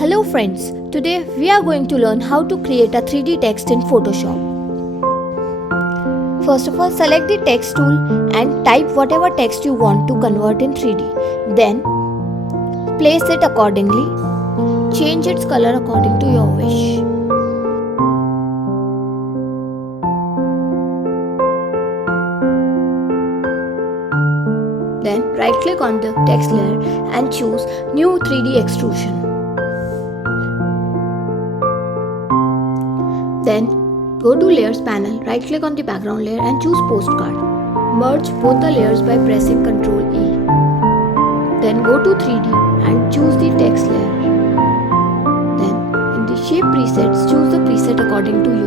Hello friends, today we are going to learn how to create a 3D text in Photoshop. First of all, select the text tool and type whatever text you want to convert in 3D. Then, place it accordingly. Change its color according to your wish. Then, right click on the text layer and choose New 3D Extrusion. Then go to Layers panel, right click on the background layer and choose Postcard. Merge both the layers by pressing Ctrl E. Then go to 3D and choose the text layer. Then in the shape presets, choose the preset according to you.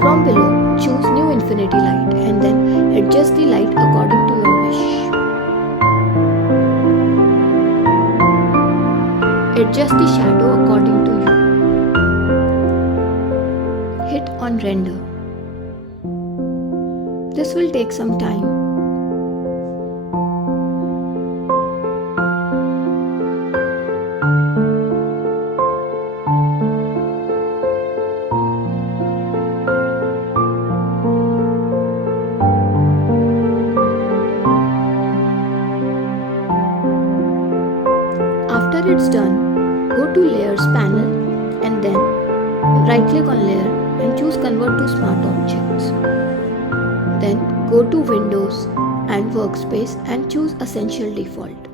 From below, choose New Infinity Light and then adjust the light according to your wish. Adjust the shadow according to you. Hit on render. This will take some time. After it's done, go to Layers panel and then right click on layer and choose Convert to Smart Objects. Then go to Windows and Workspace and choose Essential Default.